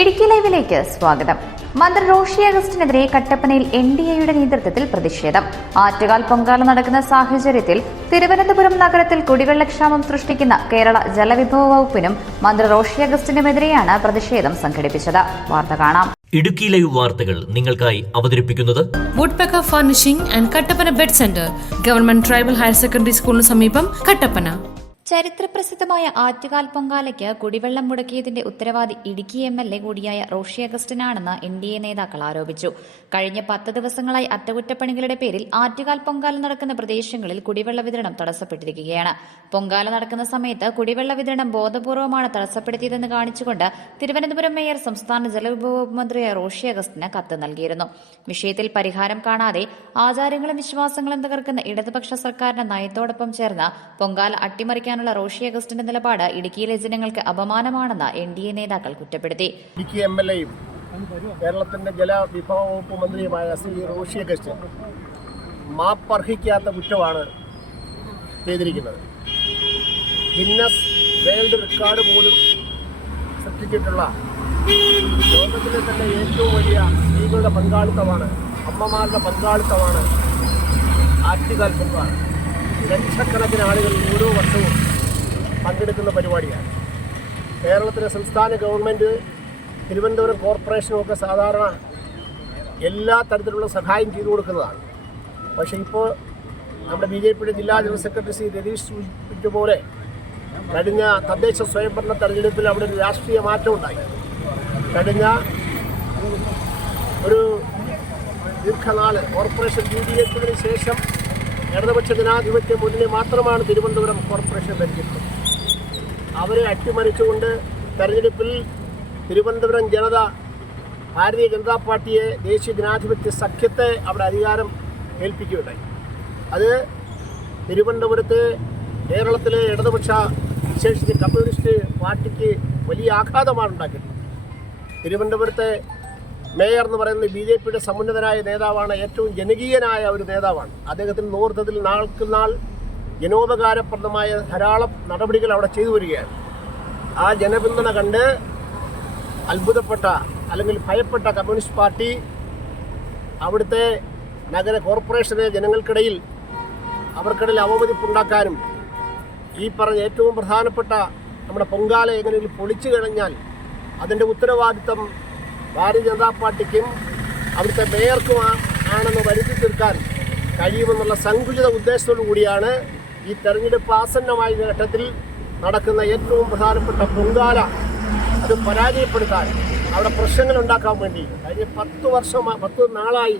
ഇടുക്കി ലൈവിലേക്ക് സ്വാഗതം. മന്ത്രി റോഷി അഗസ്റ്റിനെതിരെ കട്ടപ്പനയിൽ NDAയുടെ നേതൃത്വത്തിൽ പ്രതിഷേധം. ആറ്റുകാൽ പൊങ്കാല നടക്കുന്ന സാഹചര്യത്തിൽ തിരുവനന്തപുരം നഗരത്തിൽ കുടിവെള്ളക്ഷാമം സൃഷ്ടിക്കുന്ന കേരള ജലവിഭവ വകുപ്പിനും മന്ത്രി റോഷി അഗസ്റ്റിനുമെതിരെയാണ് പ്രതിഷേധം സംഘടിപ്പിച്ചത്. വാർത്ത കാണാം. ഇടുക്കി ലൈവ് വാർത്തകൾ നിങ്ങൾക്കായി അവതരിപ്പിക്കുന്നത് woodpecker furnishing and Kattappana bed centre, government tribal higher secondary സ്കൂളിന് സമീപം, കട്ടപ്പന. ചരിത്രപ്രസിദ്ധമായ ആറ്റുകാൽ പൊങ്കാലയ്ക്ക് കുടിവെള്ളം മുടക്കിയതിന്റെ ഉത്തരവാദി ഇടുക്കി MLA കൂടിയായ റോഷി അഗസ്റ്റിനാണെന്ന് NDA നേതാക്കൾ ആരോപിച്ചു. കഴിഞ്ഞ 10 ദിവസങ്ങളായി അറ്റകുറ്റപ്പണികളുടെ പേരിൽ ആറ്റുകാൽ പൊങ്കാല നടക്കുന്ന പ്രദേശങ്ങളിൽ കുടിവെള്ള വിതരണം തടസ്സപ്പെട്ടിരിക്കുകയാണ്. പൊങ്കാല നടക്കുന്ന സമയത്ത് കുടിവെള്ള വിതരണം ബോധപൂർവമാണ് തടസ്സപ്പെടുത്തിയതെന്ന് കാണിച്ചുകൊണ്ട് തിരുവനന്തപുരം മേയർ സംസ്ഥാന ജലവിഭവ വകുപ്പ് മന്ത്രിയായ റോഷി അഗസ്റ്റിന് കത്ത് നൽകിയിരുന്നു. വിഷയത്തിൽ പരിഹാരം കാണാതെ ആചാരങ്ങളും വിശ്വാസങ്ങളും തകർക്കുന്ന ഇടതുപക്ഷ സർക്കാരിന്റെ നയത്തോടൊപ്പം ചേർന്ന് പൊങ്കാല അട്ടിമറിക്കാനുള്ള റോഷി അഗസ്റ്റിന്റെ നിലപാട് ഇടുക്കിയിലെ ജനങ്ങൾക്ക് അപമാനമാണെന്ന് NDA നേതാക്കൾ കുറ്റപ്പെടുത്തി. ഇടുക്കി MLAയും കേരളത്തിന്റെ ജലവിഭവ വകുപ്പ് മന്ത്രിയുമായ ശ്രീ റോഷി അഗസ്റ്റിൻ മാപ്പർഹിക്കാത്ത കുറ്റമാണ് ചെയ്തിരിക്കുന്നത്. ഗിന്നസ് വേൾഡ് റെക്കോർഡ് പോലും സൃഷ്ടിച്ചിട്ടുള്ള ലോകത്തിലെ തന്നെ ഏറ്റവും വലിയ സ്ത്രീകളുടെ പങ്കാളിത്തമാണ്, അമ്മമാരുടെ പങ്കാളിത്തമാണ് ആറ്റുകാൽ പൊങ്കാല. ലക്ഷക്കണക്കിന് ആളുകൾ ഓരോ വർഷവും പങ്കെടുക്കുന്ന പരിപാടിയാണ്. കേരളത്തിലെ സംസ്ഥാന ഗവൺമെൻറ്, തിരുവനന്തപുരം കോർപ്പറേഷനുമൊക്കെ സാധാരണ എല്ലാ തരത്തിലുള്ള സഹായം ചെയ്തു കൊടുക്കുന്നതാണ്. പക്ഷേ ഇപ്പോൾ നമ്മുടെ BJPയുടെ ജില്ലാ ജനറൽ സെക്രട്ടറി ശ്രീ രതീഷ് സൂചിപ്പിച്ച പോലെ കഴിഞ്ഞ തദ്ദേശ സ്വയംഭരണ തെരഞ്ഞെടുപ്പിൽ അവിടെ ഒരു രാഷ്ട്രീയ മാറ്റം ഉണ്ടായി. കഴിഞ്ഞ ഒരു ദീർഘനാൾ കോർപ്പറേഷൻ രൂപീകരിച്ചതിന് ശേഷം ഇടതുപക്ഷ ജനാധിപത്യ മുന്നണി മാത്രമാണ് തിരുവനന്തപുരം കോർപ്പറേഷൻ ഭരിച്ചിട്ടുള്ളത്. അവരെ അട്ടിമറിച്ചുകൊണ്ട് തെരഞ്ഞെടുപ്പിൽ തിരുവനന്തപുരം ജനത ഭാരതീയ ജനതാ പാർട്ടിയെ, ദേശീയ ജനാധിപത്യ സഖ്യത്തെ അവിടെ അധികാരം ഏൽപ്പിക്കുകയുണ്ടായി. അത് തിരുവനന്തപുരത്തെ കേരളത്തിലെ ഇടതുപക്ഷ, വിശേഷിച്ച് കമ്മ്യൂണിസ്റ്റ് പാർട്ടിക്ക് വലിയ ആഘാതമാണ് ഉണ്ടാക്കിയത്. തിരുവനന്തപുരത്തെ മേയർ എന്ന് പറയുന്നത് BJPയുടെ സമുന്നതനായ നേതാവാണ്, ഏറ്റവും ജനകീയനായ ഒരു നേതാവാണ്. അദ്ദേഹത്തിൻ്റെ നേതൃത്വത്തിൽ നാൾക്ക് നാൾ ജനോപകാരപ്രദമായ ധാരാളം നടപടികൾ അവിടെ ചെയ്തു വരികയാണ്. ആ ജനപിന്തുണ കണ്ട് അത്ഭുതപ്പെട്ട അല്ലെങ്കിൽ ഭയപ്പെട്ട കമ്മ്യൂണിസ്റ്റ് പാർട്ടി അവിടുത്തെ നഗര കോർപ്പറേഷനെ ജനങ്ങൾക്കിടയിൽ അവർക്കിടയിൽ അവമതിപ്പുണ്ടാക്കാനും ഈ പറഞ്ഞ ഏറ്റവും പ്രധാനപ്പെട്ട നമ്മുടെ പൊങ്കാല എങ്ങനെയെങ്കിലും പൊളിച്ചു കഴിഞ്ഞാൽ അതിൻ്റെ ഉത്തരവാദിത്തം ഭാരതീയ ജനതാ പാർട്ടിക്കും അവിടുത്തെ മേയർക്കും ആണെന്ന് വരുത്തി തീർക്കാൻ കഴിയുമെന്നുള്ള സങ്കുചിത ഉദ്ദേശത്തോടു കൂടിയാണ് ഈ തെരഞ്ഞെടുപ്പ് ആസന്നമായ ഘട്ടത്തിൽ നടക്കുന്ന ഏറ്റവും പ്രധാനപ്പെട്ട പൊങ്കാല അത് പരാജയപ്പെടുത്താൻ, അവിടെ പ്രശ്നങ്ങൾ ഉണ്ടാക്കാൻ വേണ്ടി കഴിഞ്ഞ 10 നാളായി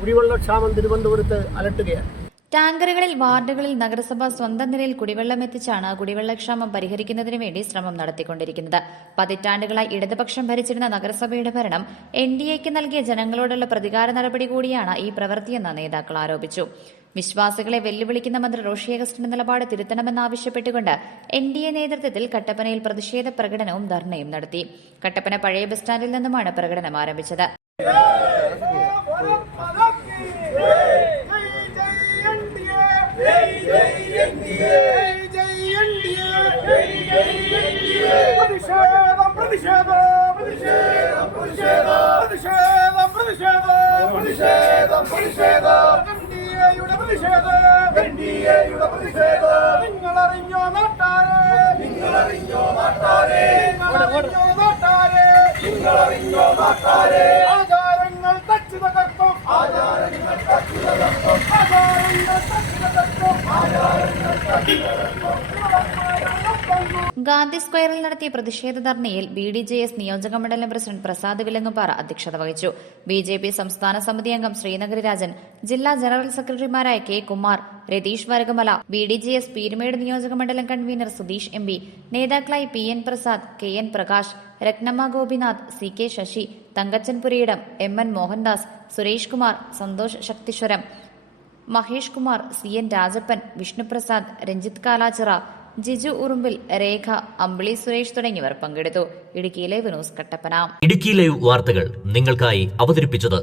കുടിവെള്ളക്ഷാമം തിരുവനന്തപുരത്ത് അലട്ടുകയാണ്. ടാങ്കറുകളിൽ വാർഡുകളിൽ നഗരസഭ സ്വന്തം നിലയിൽ കുടിവെള്ളം എത്തിച്ചാണ് കുടിവെള്ളക്ഷാമം പരിഹരിക്കുന്നതിനു വേണ്ടി ശ്രമം നടത്തിക്കൊണ്ടിരിക്കുന്നത്. പതിറ്റാണ്ടുകളായി ഇടതുപക്ഷം ഭരിച്ചിരുന്ന നഗരസഭയുടെ ഭരണം NDAക്ക് നൽകിയ ജനങ്ങളോടുള്ള പ്രതികാര നടപടി കൂടിയാണ് ഈ പ്രവൃത്തിയെന്ന് നേതാക്കൾ ആരോപിച്ചു. വിശ്വാസികളെ വെല്ലുവിളിക്കുന്ന മന്ത്രി റോഷി അഗസ്റ്റിന്റെ നിലപാട് തിരുത്തണമെന്നാവശ്യപ്പെട്ടുകൊണ്ട് NDA നേതൃത്വത്തിൽ കട്ടപ്പനയിൽ പ്രതിഷേധ പ്രകടനവും ധർണയും നടത്തി. കട്ടപ്പന പഴയ ബസ് സ്റ്റാൻഡിൽ നിന്നുമാണ് പ്രകടനം ആരംഭിച്ചത്. ഗാന്ധി സ്ക്വയറിൽ നടത്തിയ പ്രതിഷേധ ധർണയിൽ BDJS നിയോജക മണ്ഡലം പ്രസിഡന്റ് പ്രസാദ് വിലങ്ങുപാറ അധ്യക്ഷത വഹിച്ചു. BJP സംസ്ഥാന സമിതി അംഗം ശ്രീനഗരി രാജൻ, ജില്ലാ ജനറൽ സെക്രട്ടറിമാരായ K. കുമാർ, രതീഷ് വരകമല, BDJS പീരുമേട് നിയോജക മണ്ഡലം കൺവീനർ സുധീഷ് MP, നേതാക്കളായി PN Prasad, KN Prakash, Rathnamma Gopinath, CK Sasi, Thankachan Purayidam, MN Mohandas, Suresh Kumar, Santhosh Sakthiswaram, Mahesh Kumar, CN Rajappan, Vishnuprasad, Ranjith Kalachira, Jiju Urumbil, Rekha, Ambili Suresh തുടങ്ങിയവർ പങ്കെടുത്തു. Idukki live news Kattappana. Idukki live വാർത്തകൾ നിങ്ങൾക്കായി അവതരിപ്പിച്ചത്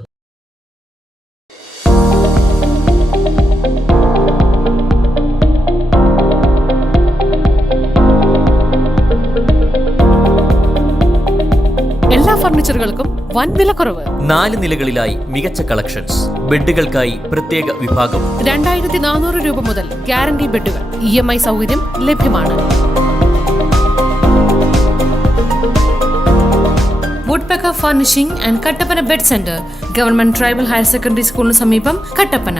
ഫർണിച്ചറുകൾക്കും വൻ വിലക്കുറവ്. 4 നിലകളിലായി മികച്ച കളക്ഷൻസ്. ബെഡുകൾക്കായി പ്രത്യേക വിഭാഗം. 2400 രൂപ മുതൽ ഗ്യാരണ്ടി ബെഡുകൾ. EMI സൗകര്യം ലഭ്യമാണ്. Woodpecker furnishing and Kattappana bed centre, government tribal higher secondary സ്കൂളിന് സമീപം, കട്ടപ്പന.